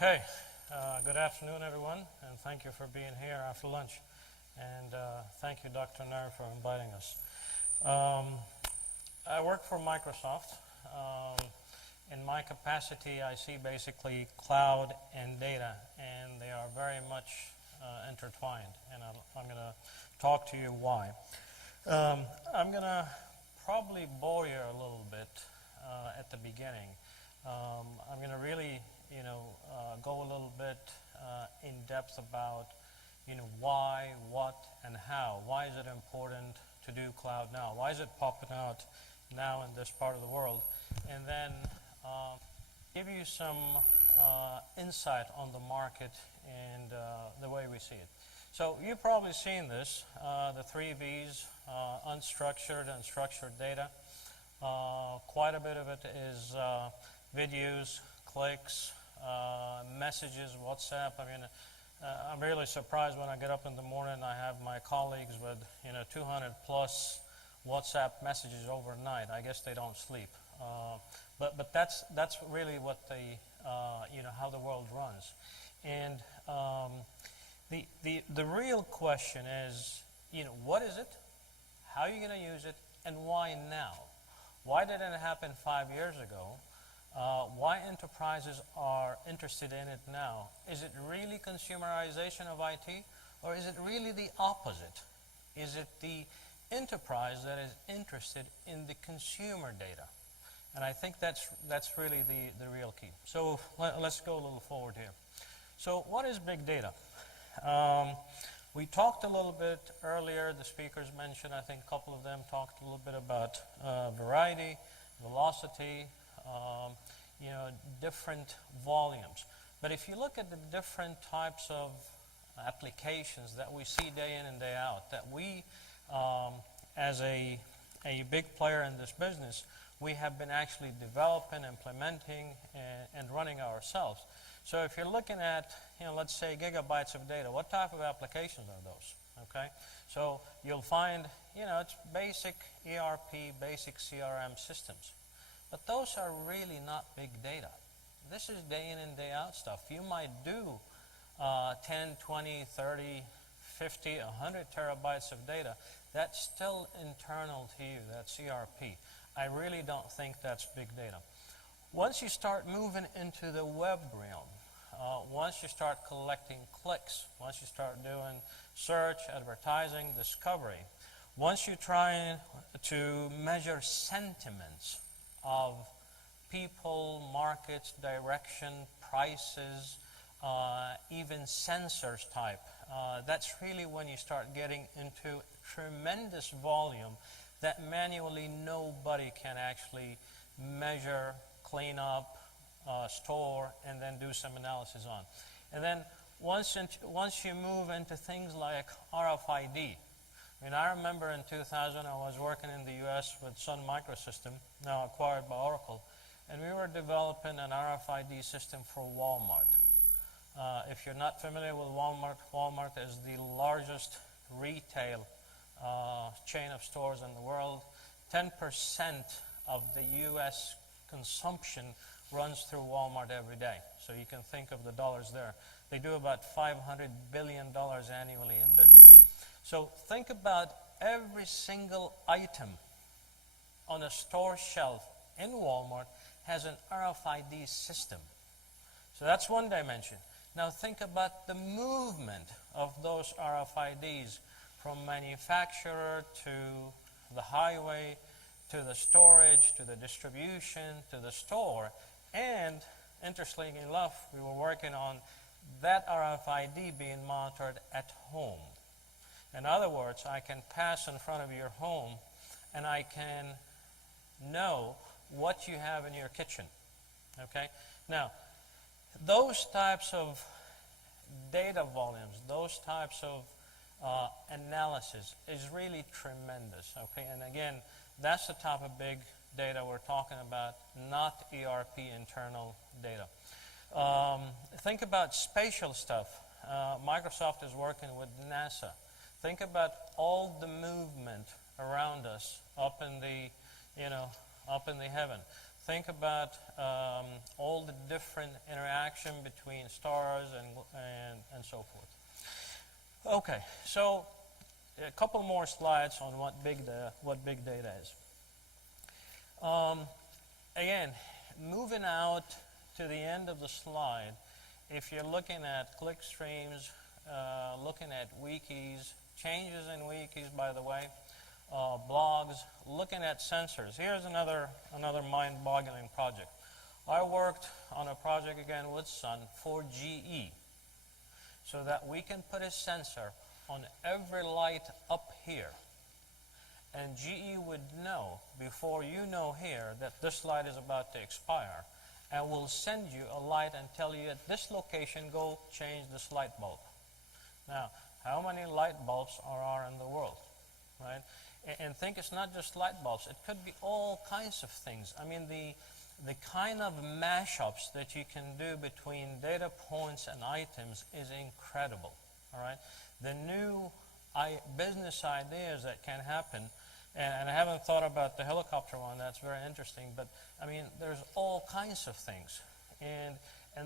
Okay, good afternoon, everyone, and thank you for being here after lunch. And thank you, Dr. Nair, for inviting us. I work for Microsoft. In my capacity, I see basically cloud and data, and they are very much intertwined. And I'm going to talk to you why. I'm going to probably bore you a little bit at the beginning. I'm going to really, go a little bit in depth about, why, what, and how. Why is it important to do cloud now? Why is it popping out now in this part of the world? And then give you some insight on the market and the way we see it. So you've probably seen this, the 3 V's, unstructured and structured data. Quite a bit of it is videos, clicks, messages, WhatsApp. I mean, I'm really surprised when I get up in the morning and I have my colleagues with 200 plus WhatsApp messages overnight. I guess they don't sleep. But that's really what how the world runs. And the real question is, what is it? How are you going to use it? And why now? Why didn't it happen 5 years ago? Why enterprises are interested in it now? Is it really consumerization of IT? Or is it really the opposite? Is it the enterprise that is interested in the consumer data? And I think that's really the real key. So let's go a little forward here. So what is big data? We talked a little bit earlier, the speakers mentioned, I think a couple of them talked a little bit about variety, velocity, different volumes. But if you look at the different types of applications that we see day in and day out, that we, as a big player in this business, we have been actually developing, implementing, and running ourselves. So if you're looking at, let's say gigabytes of data, what type of applications are those? Okay, so you'll find, it's basic ERP, basic CRM systems. But those are really not big data. This is day in and day out stuff. You might do 10, 20, 30, 50, 100 terabytes of data. That's still internal to you. That's ERP. I really don't think that's big data. Once you start moving into the web realm, once you start collecting clicks, once you start doing search, advertising, discovery, once you try to measure sentiments of people, markets, direction, prices, even sensors type, that's really when you start getting into tremendous volume that manually nobody can actually measure, clean up, store, and then do some analysis on. And then once you move into things like RFID, I remember in 2000 I was working in the US with Sun Microsystem, now acquired by Oracle, and we were developing an RFID system for Walmart. If you're not familiar with Walmart, Walmart is the largest retail chain of stores in the world. 10% of the US consumption runs through Walmart every day. So you can think of the dollars there. They do about $500 billion annually in business. So think about every single item on a store shelf in Walmart has an RFID system. So that's one dimension. Now think about the movement of those RFIDs from manufacturer to the highway, to the storage, to the distribution, to the store. And interestingly enough, we were working on that RFID being monitored at home. In other words, I can pass in front of your home and I can know what you have in your kitchen. Okay? Now, those types of data volumes, those types of analysis is really tremendous. Okay? And again, that's the type of big data we're talking about, not ERP internal data. Think about spatial stuff. Microsoft is working with NASA. Think about all the movement around us up in the heaven. Think about all the different interaction between stars and so forth. Okay, so a couple more slides on what big data is. Again, moving out to the end of the slide, if you're looking at click streams, looking at wikis, changes in wikis, by the way, blogs, looking at sensors. Here's another mind-boggling project. I worked on a project again with Sun for GE so that we can put a sensor on every light up here. And GE would know before you know here that this light is about to expire, and will send you a light and tell you at this location, go change this light bulb. Now, how many light bulbs are in the world, right? And think it's not just light bulbs. It could be all kinds of things. I mean, the kind of mashups that you can do between data points and items is incredible, all right? The new business ideas that can happen, and I haven't thought about the helicopter one. That's very interesting. But, I mean, there's all kinds of things. And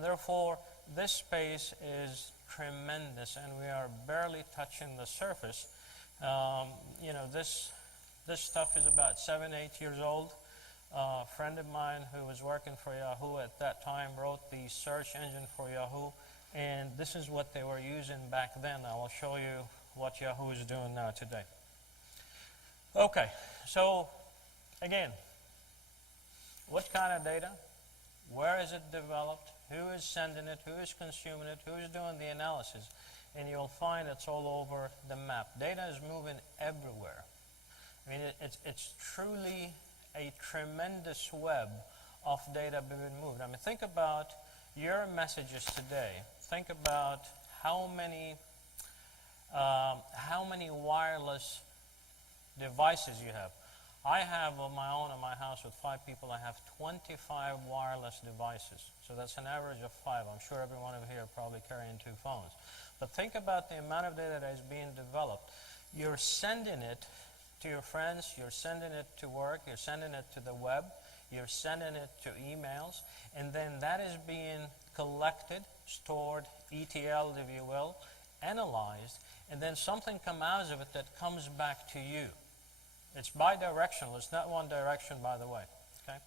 therefore, this space is tremendous, and we are barely touching the surface. You know, this stuff is about 7, 8 years old. A friend of mine who was working for Yahoo at that time wrote the search engine for Yahoo, and this is what they were using back then. I will show you what Yahoo is doing now today. Okay, so again, what kind of data? Where is it developed? Who is sending it? Who is consuming it? Who is doing the analysis? And you'll find it's all over the map. Data is moving everywhere. I mean, it's truly a tremendous web of data being moved. I mean, think about your messages today. Think about how many wireless devices you have. I have on my own in my house with 5 people, I have 25 wireless devices. So that's an average of 5. I'm sure every one of you here probably carrying 2 phones. But think about the amount of data that is being developed. You're sending it to your friends, you're sending it to work, you're sending it to the web, you're sending it to emails, and then that is being collected, stored, ETL'd if you will, analyzed, and then something comes out of it that comes back to you. It's bidirectional. It's not one direction, by the way. Okay?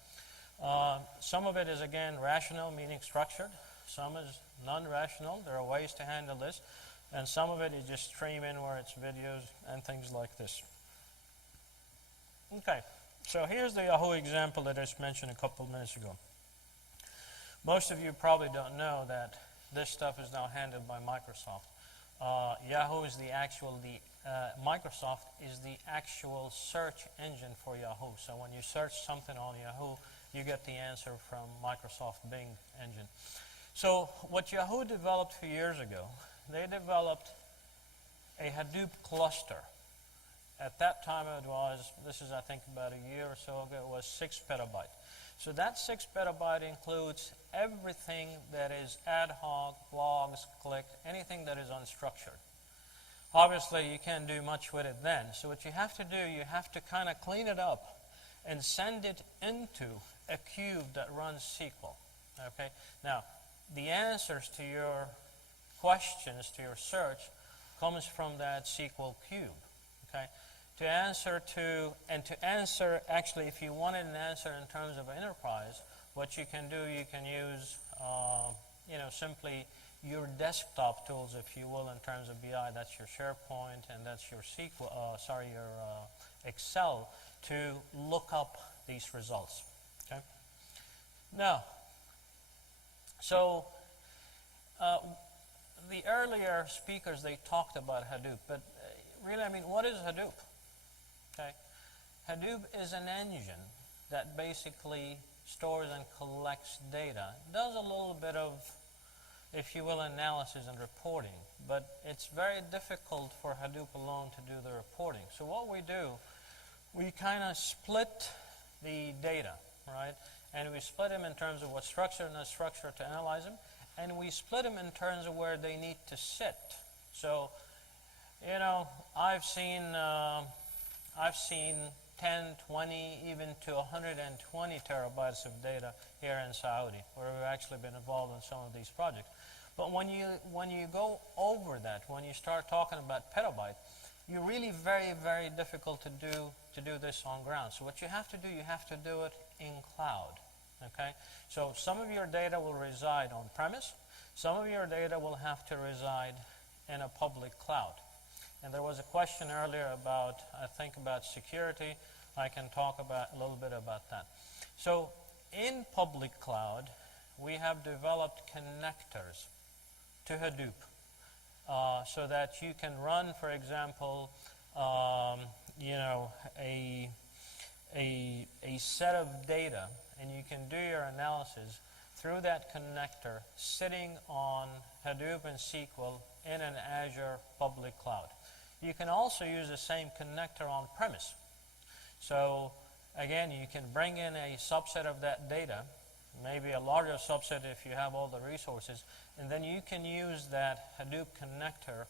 Some of it is, again, rational, meaning structured. Some is non-rational. There are ways to handle this. And some of it is just stream in where it's videos and things like this. Okay, so here's the Yahoo example that I just mentioned a couple of minutes ago. Most of you probably don't know that this stuff is now handled by Microsoft. Yahoo is Microsoft is the actual search engine for Yahoo. So when you search something on Yahoo, you get the answer from Microsoft Bing engine. So what Yahoo developed a few years ago, they developed a Hadoop cluster. At that time it was, this is I think about a year or so ago, it was 6 petabyte. So that 6 petabyte includes everything that is ad hoc, blogs, click, anything that is unstructured. Obviously, you can't do much with it then. So what you have to do, you have to kind of clean it up and send it into a cube that runs SQL. Okay? Now, the answers to your questions, to your search, comes from that SQL cube. Okay? To answer, actually, if you wanted an answer in terms of enterprise, what you can do, you can use, simply your desktop tools, if you will, in terms of BI. That's your SharePoint and that's your your Excel to look up these results. Okay. Now, so the earlier speakers, they talked about Hadoop, but really, I mean, what is Hadoop? Okay. Hadoop is an engine that basically stores and collects data. It does a little bit of, if you will, analysis and reporting, but it's very difficult for Hadoop alone to do the reporting. So what we do, we kind of split the data, right? And we split them in terms of what's structured and not structured to analyze them, and we split them in terms of where they need to sit. So, you know, I've seen 10, 20, even to 120 terabytes of data here in Saudi, where we've actually been involved in some of these projects. But when you go over that, when you start talking about petabyte, you're really very, very difficult to do this on ground. So what you have to do, you have to do it in cloud. Okay? So some of your data will reside on premise. Some of your data will have to reside in a public cloud. And there was a question earlier about, I think, about security. I can talk about a little bit about that. So in public cloud, we have developed connectors to Hadoop so that you can run, for example, a set of data, and you can do your analysis through that connector sitting on Hadoop and SQL in an Azure public cloud. You can also use the same connector on premise. So again, you can bring in a subset of that data, maybe a larger subset if you have all the resources, and then you can use that Hadoop connector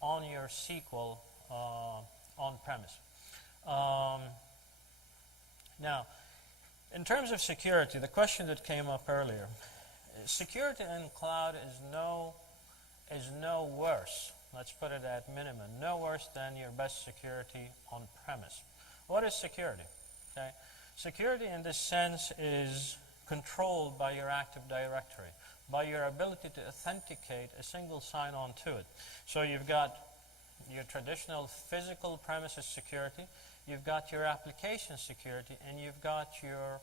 on your SQL on premise. Now, in terms of security, the question that came up earlier, security in cloud is no worse, let's put it at minimum, no worse than your best security on premise. What is security? Okay? Security in this sense is controlled by your Active Directory, by your ability to authenticate a single sign-on to it. So you've got your traditional physical premises security, you've got your application security, and you've got your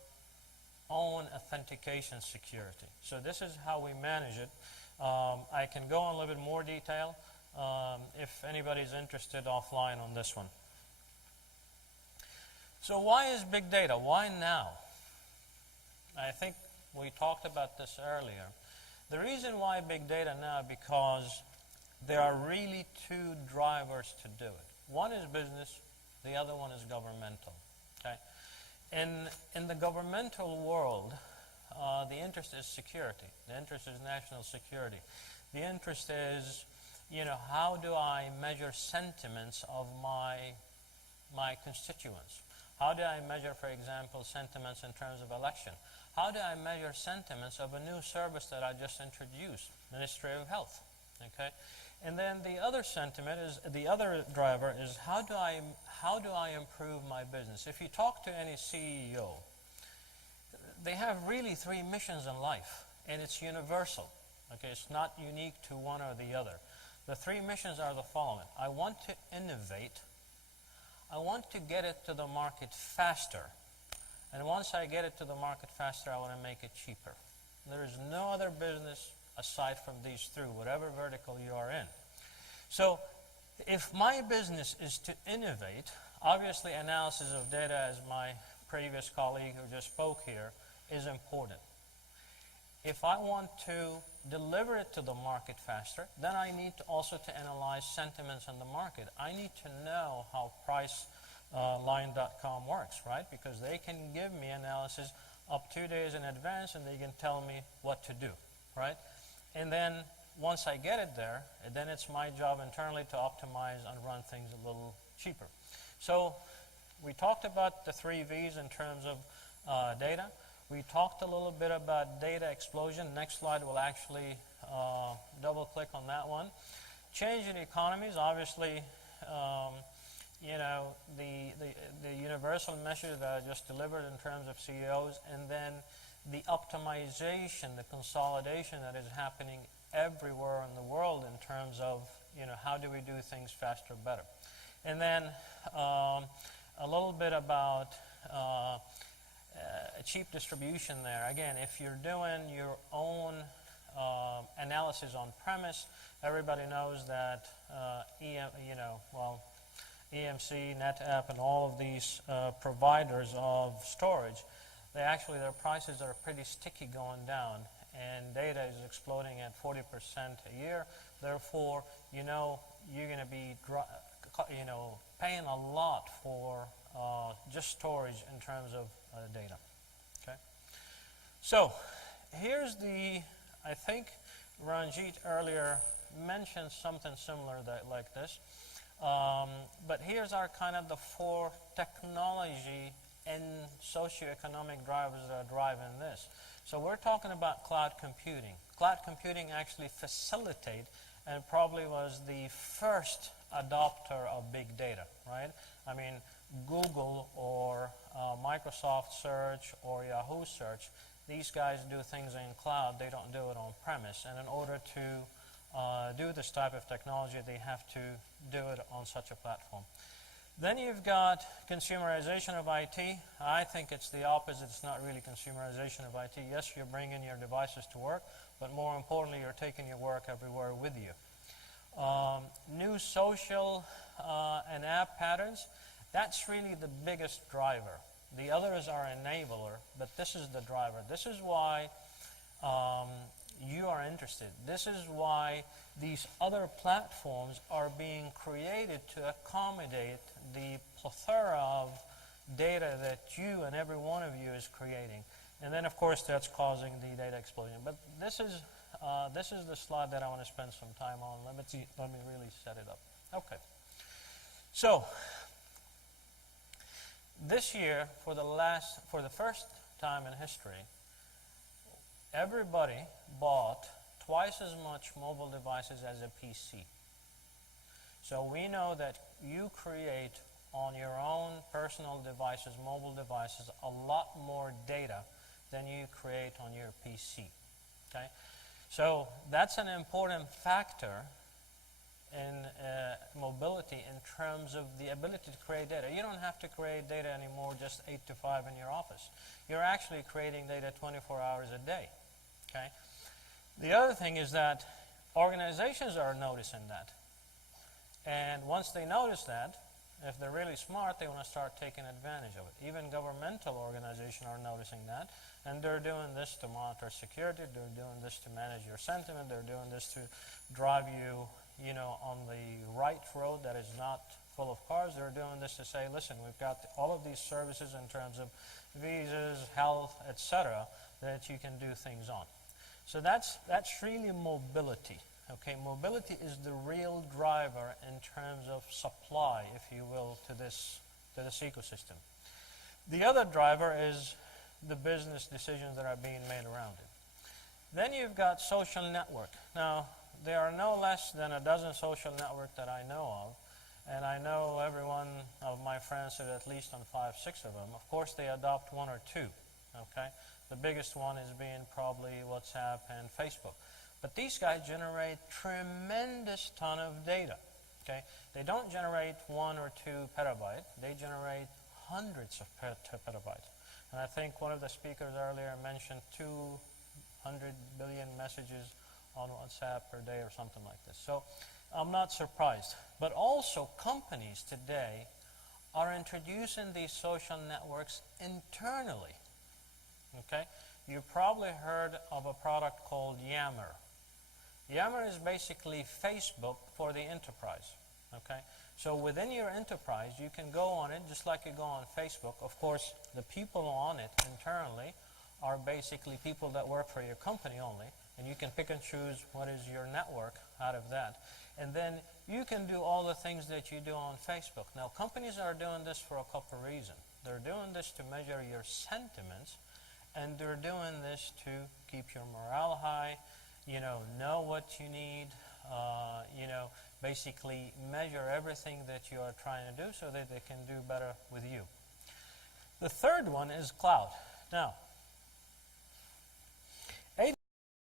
own authentication security. So this is how we manage it. I can go in a little bit more detail if anybody's interested offline on this one. So why is big data? Why now? I think we talked about this earlier. The reason why big data now, because there are really two drivers to do it. One is business, the other one is governmental. Okay? In the governmental world, the interest is security. The interest is national security. The interest is, how do I measure sentiments of my constituents? How do I measure, for example, sentiments in terms of election? How do I measure sentiments of a new service that I just introduced, Ministry of Health? Okay, and then the other sentiment is, the other driver is, how do I improve my business? If you talk to any CEO, they have really three missions in life, and it's universal. Okay, it's not unique to one or the other. The three missions are the following: I want to innovate. I want to get it to the market faster. And once I get it to the market faster, I want to make it cheaper. There is no other business aside from these three, whatever vertical you are in. So if my business is to innovate, obviously analysis of data, as my previous colleague who just spoke here, is important. If I want to deliver it to the market faster, then I need to also to analyze sentiments in the market. I need to know how Priceline.com works, right? Because they can give me analysis up 2 days in advance, and they can tell me what to do, right? And then once I get it there, then it's my job internally to optimize and run things a little cheaper. So we talked about the 3 V's in terms of data. We talked a little bit about data explosion. Next slide will actually double-click on that one. Change in economies, obviously, the universal message that I just delivered in terms of CEOs, and then the optimization, the consolidation that is happening everywhere in the world in terms of, how do we do things faster, better. And then a little bit about cheap distribution there. Again, if you're doing your own analysis on premise, everybody knows that EMC, NetApp, and all of these providers of storage, their prices are pretty sticky going down, and data is exploding at 40% a year. Therefore, you're going to be paying a lot for just storage in terms of data. Okay. So here's I think Ranjit earlier mentioned something similar like this. But here's our kind of the four technology and socioeconomic drivers that are driving this. So we're talking about cloud computing. Cloud computing actually facilitated and probably was the first adopter of big data, right? I mean, Google or Microsoft Search or Yahoo Search, these guys do things in cloud. They don't do it on premise. And in order to do this type of technology, they have to do it on such a platform. Then you've got consumerization of IT. I think it's the opposite. It's not really consumerization of IT. Yes, you're bringing your devices to work, but more importantly, you're taking your work everywhere with you. New social and app patterns, that's really the biggest driver. The others are enabler, but this is the driver. This is why you are interested. This is why these other platforms are being created to accommodate the plethora of data that you and every one of you is creating. And then, of course, that's causing the data explosion. But this is the slide that I want to spend some time on. Let me really set it up. Okay. So, this year, for the first time in history, everybody bought twice as much mobile devices as a PC. So we know that you create on your own personal devices, mobile devices, a lot more data than you create on your PC. Okay? So that's an important factor in mobility in terms of the ability to create data. You don't have to create data anymore just 8 to 5 in your office. You're actually creating data 24 hours a day. Okay? The other thing is that organizations are noticing that. And once they notice that, if they're really smart, they want to start taking advantage of it. Even governmental organizations are noticing that, and they're doing this to monitor security, they're doing this to manage your sentiment, they're doing this to drive you, on the right road that is not full of cars. They're doing this to say, listen, we've got all of these services in terms of visas, health, etc., that you can do things on. So that's really mobility. Okay, mobility is the real driver in terms of supply, if you will, to this ecosystem. The other driver is the business decisions that are being made around it. Then you've got social network. Now, there are no less than a dozen social networks that I know of, and I know every one of my friends is at least on 5, 6 of them. Of course, they adopt 1 or 2. Okay, the biggest one is being probably WhatsApp and Facebook. But these guys generate tremendous ton of data. Okay, they don't generate 1 or 2 petabytes. They generate hundreds of petabytes. And I think one of the speakers earlier mentioned 200 billion messages on WhatsApp per day or something like this. So I'm not surprised. But also companies today are introducing these social networks internally. Okay? You've probably heard of a product called Yammer. Yammer is basically Facebook for the enterprise. Okay? So within your enterprise, you can go on it just like you go on Facebook. Of course, the people on it internally are basically people that work for your company only, and you can pick and choose what is your network out of that. And then you can do all the things that you do on Facebook. Now, companies are doing this for a couple of reasons. They're doing this to measure your sentiments, and they're doing this to keep your morale high, know what you need, basically measure everything that you are trying to do so that they can do better with you. The third one is cloud. Now,